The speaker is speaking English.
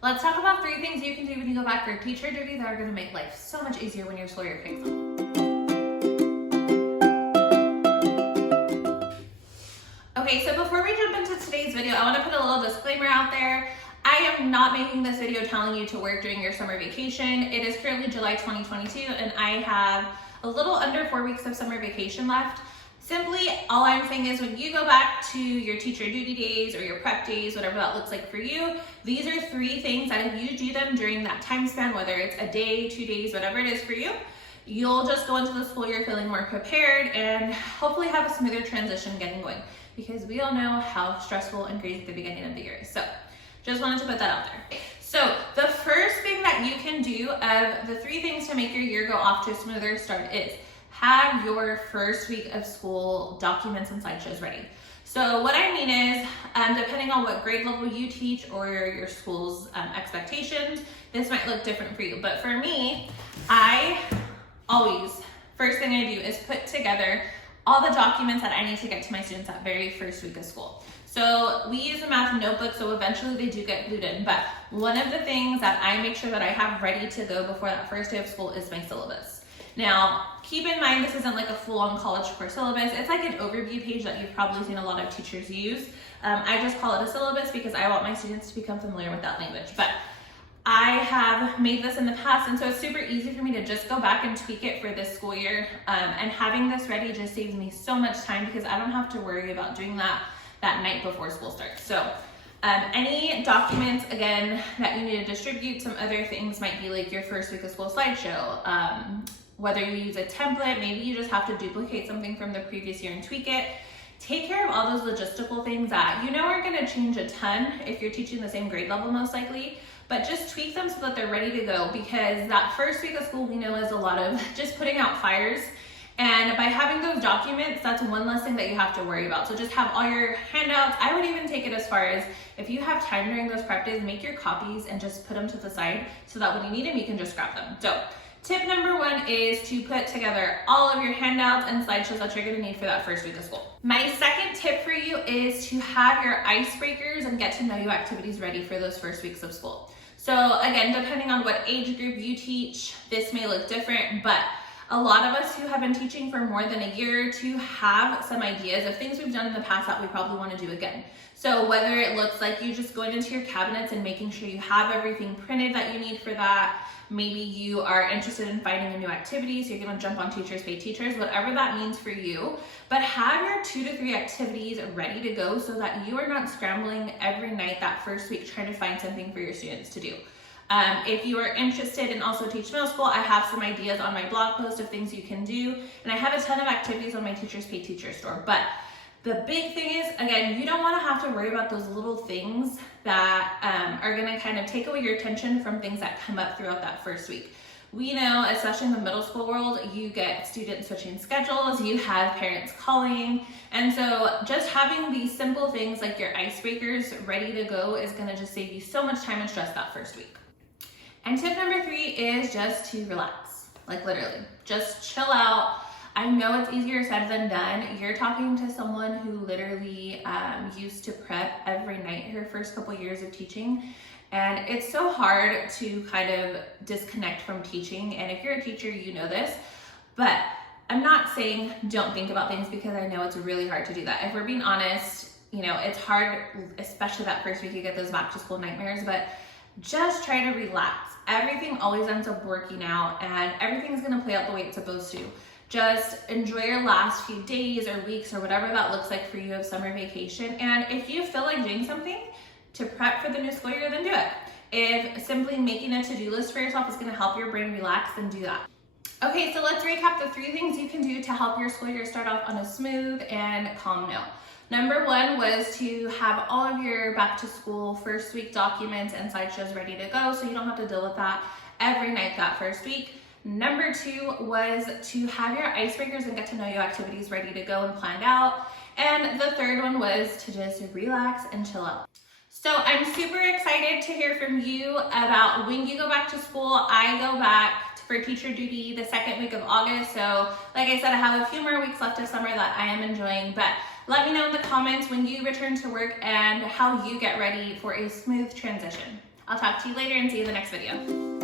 Let's talk about 3 things you can do when you go back for teacher duty that are going to make life so much easier when your school year kicks off. Okay, so before we jump into today's video, I want to put a little disclaimer out there. I am not making this video telling you to work during your summer vacation. It is currently July 2022 and I have a little under 4 weeks of summer vacation left. Simply, all I'm saying is when you go back to your teacher duty days or your prep days, whatever that looks like for you, these are 3 things that if you do them during that time span, whether it's a day, 2 days, whatever it is for you, you'll just go into the school year feeling more prepared and hopefully have a smoother transition getting going, because we all know how stressful and crazy the beginning of the year is. So just wanted to put that out there. So the first thing that you can do of the 3 things to make your year go off to a smoother start is have your first week of school documents and slideshows ready. So what I mean is, depending on what grade level you teach or your school's expectations, this might look different for you. But for me, I always, first thing I do is put together all the documents that I need to get to my students that very first week of school. So we use a math notebook, so eventually they do get glued in. But one of the things that I make sure that I have ready to go before that first day of school is my syllabus. Now, keep in mind, this isn't like a full-on college course syllabus. It's like an overview page that you've probably seen a lot of teachers use. I just call it a syllabus because I want my students to become familiar with that language. But I have made this in the past, and so it's super easy for me to just go back and tweak it for this school year. And having this ready just saves me so much time because I don't have to worry about doing that night before school starts. So any documents, again, that you need to distribute, some other things might be like your first week of school slideshow. Whether you use a template, maybe you just have to duplicate something from the previous year and tweak it. Take care of all those logistical things that you know aren't gonna change a ton if you're teaching the same grade level most likely, but just tweak them so that they're ready to go, because that first week of school we know is a lot of just putting out fires. And by having those documents, that's one less thing that you have to worry about. So just have all your handouts. I would even take it as far as if you have time during those prep days, make your copies and just put them to the side so that when you need them, you can just grab them. So tip number 1 is to put together all of your handouts and slideshows that you're gonna need for that first week of school. My second tip for you is to have your icebreakers and get to know you activities ready for those first weeks of school. So again, depending on what age group you teach, this may look different, but a lot of us who have been teaching for more than a year or 2 have some ideas of things we've done in the past that we probably want to do again. So whether it looks like you just going into your cabinets and making sure you have everything printed that you need for that, maybe you are interested in finding a new activity, so you're going to jump on Teachers Pay Teachers, whatever that means for you. But have your 2 to 3 activities ready to go so that you are not scrambling every night that first week trying to find something for your students to do. If you are interested in also Teach Middle School, I have some ideas on my blog post of things you can do, and I have a ton of activities on my Teachers Pay Teacher store. But the big thing is, again, you don't want to have to worry about those little things that are going to kind of take away your attention from things that come up throughout that first week. We know, especially in the middle school world, you get students switching schedules, you have parents calling, and so just having these simple things like your icebreakers ready to go is going to just save you so much time and stress that first week. And tip number 3 is just to relax, like literally, just chill out. I know it's easier said than done. You're talking to someone who literally used to prep every night her first couple years of teaching. And it's so hard to kind of disconnect from teaching. And if you're a teacher, you know this. But I'm not saying don't think about things, because I know it's really hard to do that. If we're being honest, you know, it's hard, especially that first week you get those back to school nightmares, but just try to relax. Everything always ends up working out and everything's gonna play out the way it's supposed to. Just enjoy your last few days or weeks or whatever that looks like for you of summer vacation. And if you feel like doing something to prep for the new school year, then do it. If simply making a to-do list for yourself is gonna help your brain relax, then do that. Okay, so let's recap the 3 things you can do to help your school year start off on a smooth and calm note. Number 1 was to have all of your back to school first week documents and slideshows ready to go so you don't have to deal with that every night that first week. Number 2 was to have your icebreakers and get to know you activities ready to go and planned out. And the 3rd one was to just relax and chill out. So I'm super excited to hear from you about when you go back to school. I go back for teacher duty the 2nd week of August. So like I said, I have a few more weeks left of summer that I am enjoying, but let me know in the comments when you return to work and how you get ready for a smooth transition. I'll talk to you later and see you in the next video.